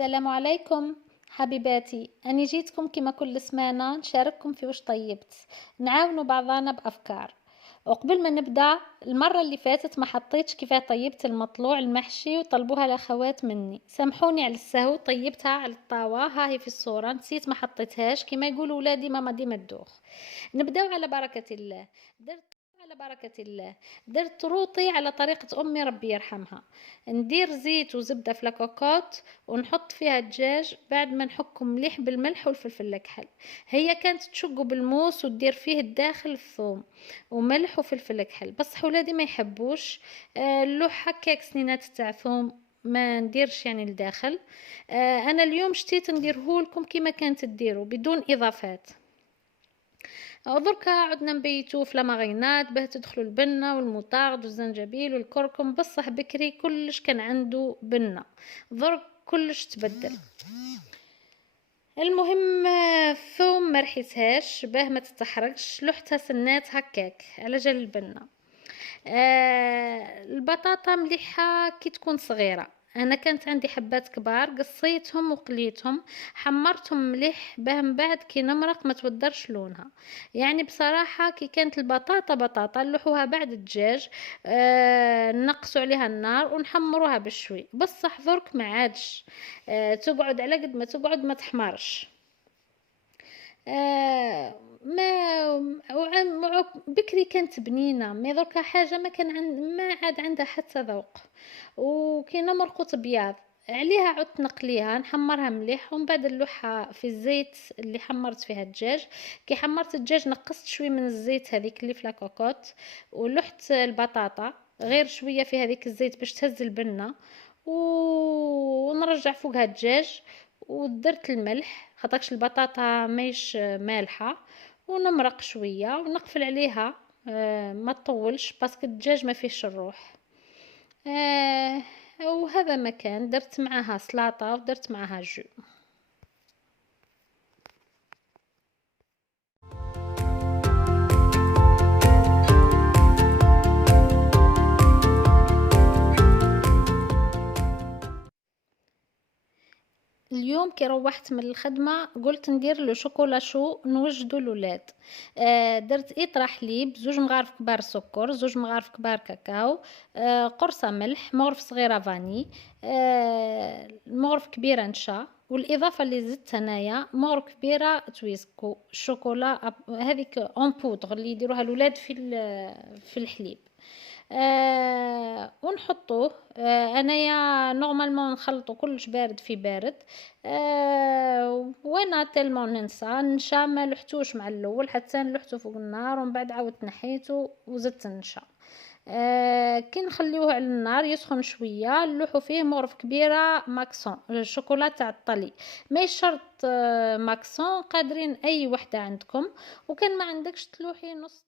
السلام عليكم حبيباتي. أنا جيتكم كما كل سمانة نشارككم في وش طيبت، نعاونوا بعضنا بأفكار. وقبل ما نبدأ، المرة اللي فاتت ما حطيتش كيف طيبت المطلوع المحشي وطلبوها الأخوات مني، سامحوني على السهو. طيبتها على الطاوة، ها هي في الصورة، نسيت ما حطيتهاش كما يقولوا ولادي ماما ديما تدوخ. نبداو على بركة الله. درت روطي على طريقة أمي ربي يرحمها. ندير زيت وزبدة في لاكوكوت ونحط فيها الدجاج بعد ما نحكه مليح بالملح والفلفل الأكحل. هي كانت تشقه بالموس وتدير فيه الداخل الثوم وملح وفلفل أكحل، بصح ولادي ما يحبوش. اللوح هكاك سنينات تاع ثوم ما نديرش يعني الداخل. انا اليوم شتيت نديرهولكم كيما كانت تديروا بدون اضافات. دركا عدنا نبيتو في لاماغينات باه تدخلوا البنه والمطارد والزنجبيل والكركم، بصح بكري كلش كان عنده بنه، درك كلش تبدل. المهم الثوم ما رحيتهاش باه ما تتحرقش، لوحتها سنات هكاك على جال البنه. البطاطا مليحه كي تكون صغيره، انا كانت عندي حبات كبار قصيتهم وقليتهم، حمرتهم مليح باه من بعد كي نمرق ما تودرش لونها. يعني بصراحه كي كانت البطاطا بطاطا نلوحوها بعد الدجاج، نقصوا عليها النار ونحمروها بشوي، بصح درك ما عادش. تقعد على قد ما تقعد ما تحمرش. ما بكري كانت بنينه، ما دركا حاجه ما عاد عندها حتى ذوق. وكي نمرقوا بياض عليها عدت نقليها نحمرها مليح ومن بعد نلوحها في الزيت اللي حمرت فيها الدجاج. كي حمرت الدجاج نقصت شويه من الزيت هذيك اللي في لاكوكوت، ولحت البطاطا غير شويه في هذيك الزيت باش تهز البنه، ونرجع فوقها الدجاج ودرت الملح خاطرش البطاطا ماهيش مالحه، ونمرق شويه ونقفل عليها. ما تطولش باسكو الدجاج ما فيهش الروح. آه وهذا مكان درت معاها سلطه ودرت معاها جو. اليوم كي روحت من الخدمه قلت ندير له شوكولا شو نوجدو الاولاد. درت اطرا حليب، 2 مغارف كبار سكر، 2 مغارف كبار كاكاو، قرصه ملح، مغرف صغيره فاني، مغرف كبيره نشا، والاضافه اللي زدت انايا مغرف كبيره تويسكو الشوكولا هذيك اون بودغ اللي يديروها الاولاد في الحليب. ونحطوه. انايا نورمالمون نخلطو كلش بارد في بارد. وانا تلمون ننسى نشا ما لحتوش مع الاول حتى نلحتو فوق النار ومن بعد عاودت نحيتو وزدت النشا. كي نخليوه على النار يسخن شويه نلوحو فيه مغرف كبيره ماكسون الشوكولا تاع الطلي، ما شرط ماكسون، قادرين اي وحده عندكم، وكان ما عندكش تلوحي نص.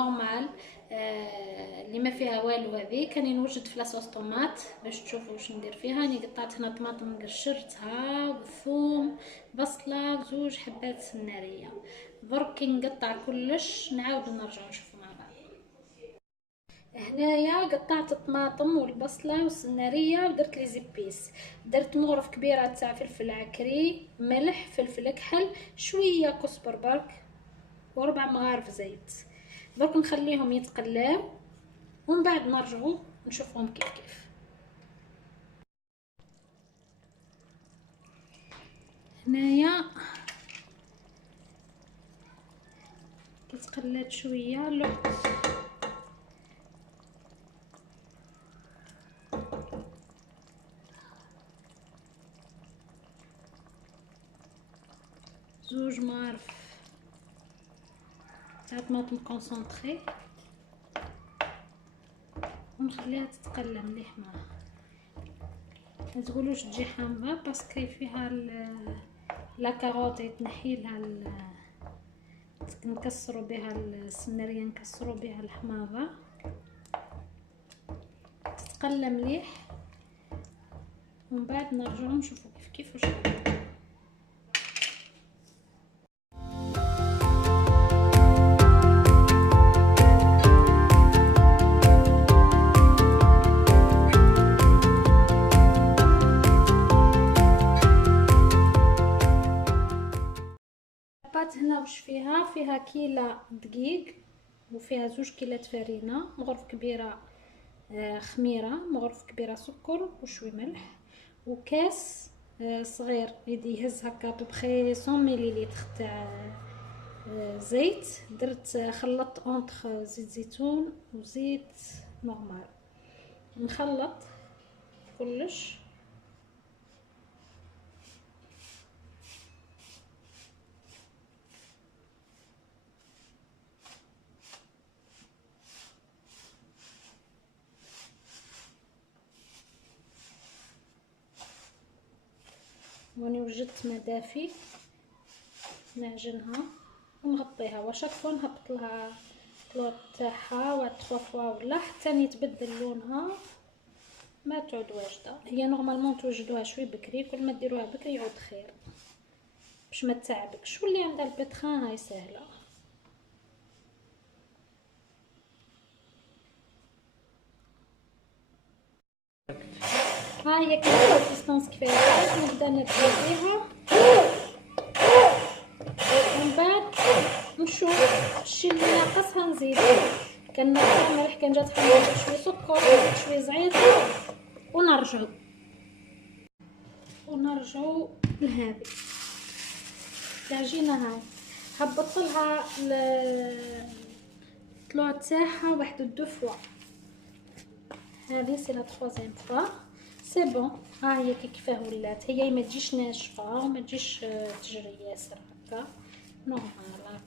نورمال، اللي ما فيها والو. هذه كاني نوجد في لاصوص طوماط باش تشوفوا واش ندير فيها. راني قطعت هنا طماطم قشرتها والثوم، بصله، زوج حبات سناريه. درك كي نقطع كلش نعاود نرجع نشوفوا مع بعض. هنايا قطعت الطماطم والبصله والسناريه ودرت لي زيبيس. درت مغرف كبيره تاع فلفل عكري، ملح، فلفل اكحل، شويه كزبر برك، وربع مغارف زيت. درك نخليهم يتقلاو ومن بعد نرجعوا نشوفهم كيف كيف. هنايا كي تقلات شويه لحت زوج مغارف تاع طماطم كونسونطري ونخليها تتقلى مليح معاها. ما تقولوش تجي حامضه باسكو فيها لا كاروت يتنحيلها نكسروا بها السناريه، نكسروا بها الحماضه، تتقلى مليح ومن بعد نرجعوا نشوفوا كيف كيف واش نديروا. الباط هنا واش فيها كيلة دقيق، وفيها 2 كيلات فرينه، مغرف كبيره خميره، مغرف كبيره سكر وشوي ملح، وكاس صغير يهز هكا ببخي 100 مليلتر تاع زيت. درت خلطت اونطخ زيت زيتون وزيت نورمال، نخلط كلش. واني وجدت مدافي نعجنها ونغطيها، وشاك فوا نهبط لها الطلوع تاعها واحد 3 فوا ولا حتى يتبدل لونها ما تعود واجده. هي نورمالمون توجدوها شوي بكري، كل ما ديروها بكري يعود خير باش ما تعبكش. واللي عندها البتخان هاي سهله. ها هي كيف الكونسيستونس كيفاش نبدا نبدا فيها ومن بعد نشوف الشيء اللي ناقص هنزيد. كان ناقص ملح، كان جات حمرا شويه سكر، شويه زعير، ونرجعوا لهذه العجينه. هاي هبطت لها الطلوع تاعها واحد 2 فوا. هذه سي لا 3 فوا سي بون. ها هي كيفاه ولات. هي ما تجيش ناشفه وما تجيش تجري ياسر هكا نورمال.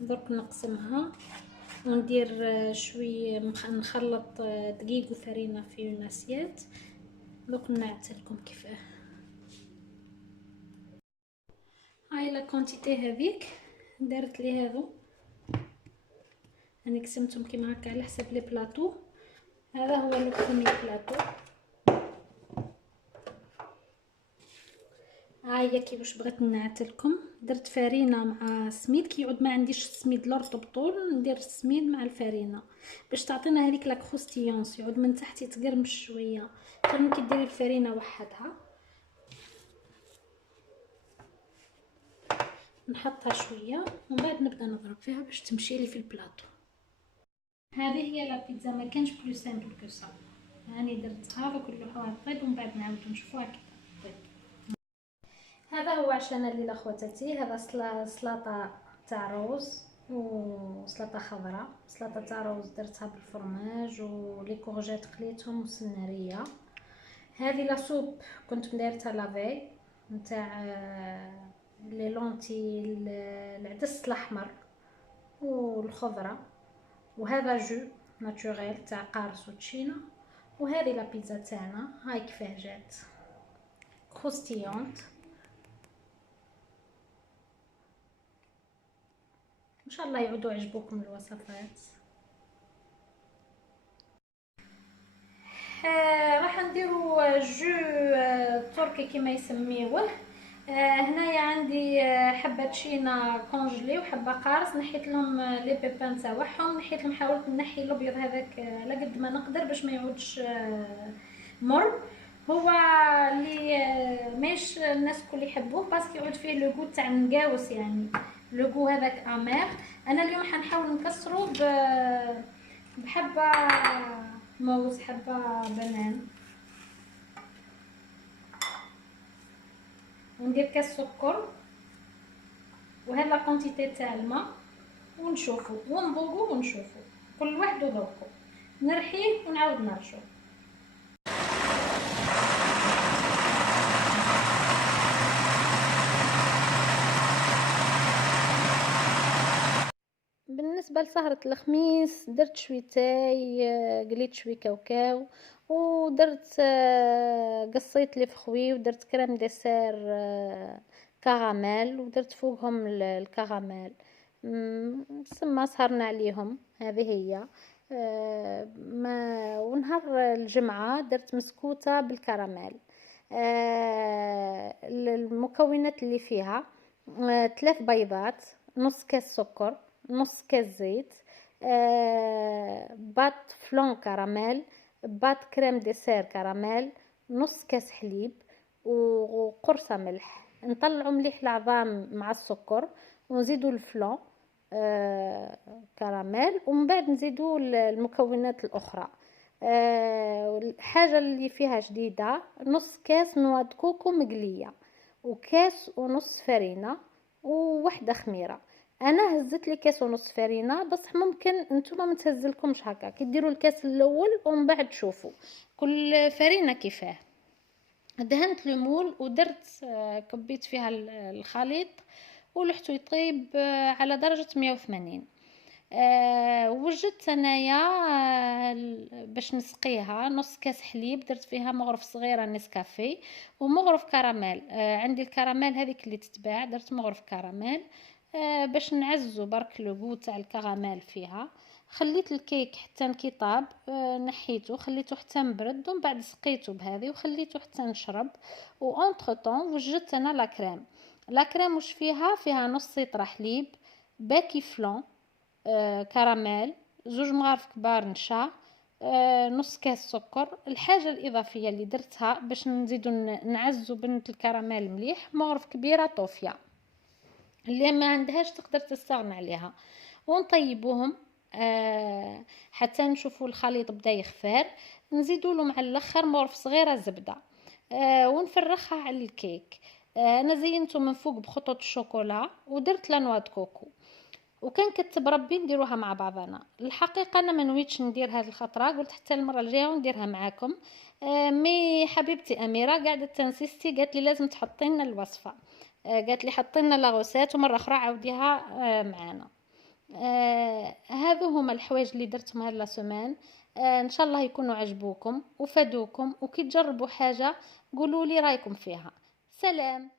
درك نقسمها وندير شويه نخلط دقيق وفرينه في ناسيات. دوك نعتلكم كيفاه. هاي لا كونتيتي هذيك درت لي هذو، انا قسمتهم كيما هكا على حسب لي بلاطو. هذا هو لو بروميي بلاطو. هاهي كيفاش بغيت نعتلكم. درت فرينه مع سميد، كيعود ما عنديش السميد لرطب طول ندير السميد مع الفرينه باش تعطينا هذيك لا كروستيونس، يعود من تحت يتقرمش شويه. كان كي ديري الفرينه وحدها نحطها شويه ومن بعد نبدا نضرب فيها باش تمشي لي في البلاطو. هذه هي لا بيتزا، ما كانش بلو سامبل كو سا. هاني درتها وكل واحد طيب ومن بعد نعاودو نشوفوها كي طيب. هذا هو عشان الليله خواتاتي. هذا سلطه تاع روز وسلطه خضراء. سلطه تاع روز درتها بالفرماج ولي كورجيت قليتهم والسناريه. هذه لا سوب كنت دايرتها لافي نتاع لي لونتي العدس الاحمر والخضره. وهذا جو ناتوريل تاع قارص وتشينا. وهذه لا بيتزا تاعنا هاي كيفاه جات. كروستيونت. ان شاء الله يعودوا يعجبوكم الوصفات. راح نديرو جو تركي كما يسميوه. هنايا عندي حبه تشينا كونجلي وحبه قارص، نحيت لهم لي بيبان تاعهم، نحيت لهم، حاولت نحي الابيض هذاك على قد ما نقدر باش ما يعودش مر. هو اللي ماش الناس الكل يحبوه باسكو يعود فيه لو غو تاع النقاوس، يعني لو غو هذاك امير. انا اليوم حنحاول نكسرو بحبه موز، حبه بنان، وندير كاس سكر، وهذا لا كونتيتي تاع الماء، ونشوفو ونذوقو ونشوفو كل واحد وذوقو. نرحيه ونعاود نرجعو. بالنسبه لسهره الخميس درت شويه تاي، قليت شويه كاوكاو، ودرت قصيت لي فخوي، ودرت كريم ديسير كراميل، ودرت فوقهم الكراميل. سما سهرنا عليهم. هذه هي. ما ونهار الجمعة درت مسكوتة بالكراميل. المكونات اللي فيها 3 بيضات، نص كاس سكر، نص كاس زيت، بات فلون كراميل، بات كريم ديسير كراميل، نص كاس حليب، وقرصة ملح. نطلعوا مليح العظام مع السكر، ونزيدوا الفلون كراميل، ومن بعد نزيدوا المكونات الاخرى. الحاجه اللي فيها جديده نص كاس نواه كوكو مقليه، وكاس ونص فرينه، وواحده خميره. انا هزت لي كاس ونص فرينه، بصح ممكن نتوما ما تهزلكمش هكا، كي ديروا الكاس الاول ومن بعد شوفوا كل فرينه كيفاه. دهنت المول ودرت كبيت فيها الخليط، ولحتو يطيب على درجة 180. وجدت انايا باش نسقيها نص كاس حليب، درت فيها مغرف صغيره نسكافيه ومغرف كراميل. عندي الكراميل هذيك اللي تتباع، درت مغرف كراميل باش نعزو برك لو غو تاع الكراميل فيها. خليت الكيك حتى كي طاب، نحيته خليته حتى مبرد، ومن بعد سقيته بهذه وخليته حتى نشرب. وانتر طون وجدت انا لا كريم واش فيها نص لتر حليب، باكي فلون كراميل، 2 مغارف كبار نشا، نص كاس سكر. الحاجه الاضافيه اللي درتها باش نزيدو نعزو بنت الكراميل مليح، مغرف كبيره طوفيه. اللي ما عندهاش تقدر تستغنى عليها. ونطيبوهم حتى نشوفوا الخليط بدا يخفر. نزيدوا له مع الاخر مغرف صغيره زبده، ونفرخها على الكيك. انا زينته من فوق بخطوط الشوكولا، ودرت لانوا كوكو. وكان كتب ربي نديروها مع بعضنا. الحقيقه انا ما نويتش ندير هذه الخطره، قلت حتى المره الجايه ونديرها معاكم. مي حبيبتي اميره قاعده تنسيستي، قالت لي لازم تحطي لنا الوصفه. قالت لي حطي لنا لاغوسات ومره اخرى عاوديها معانا. هذو هما الحوايج اللي درتهم هاد لا سيمين. ان شاء الله يكونوا عجبوكم وفادوكم، وكي تجربوا حاجه قولوا لي رايكم فيها. سلام.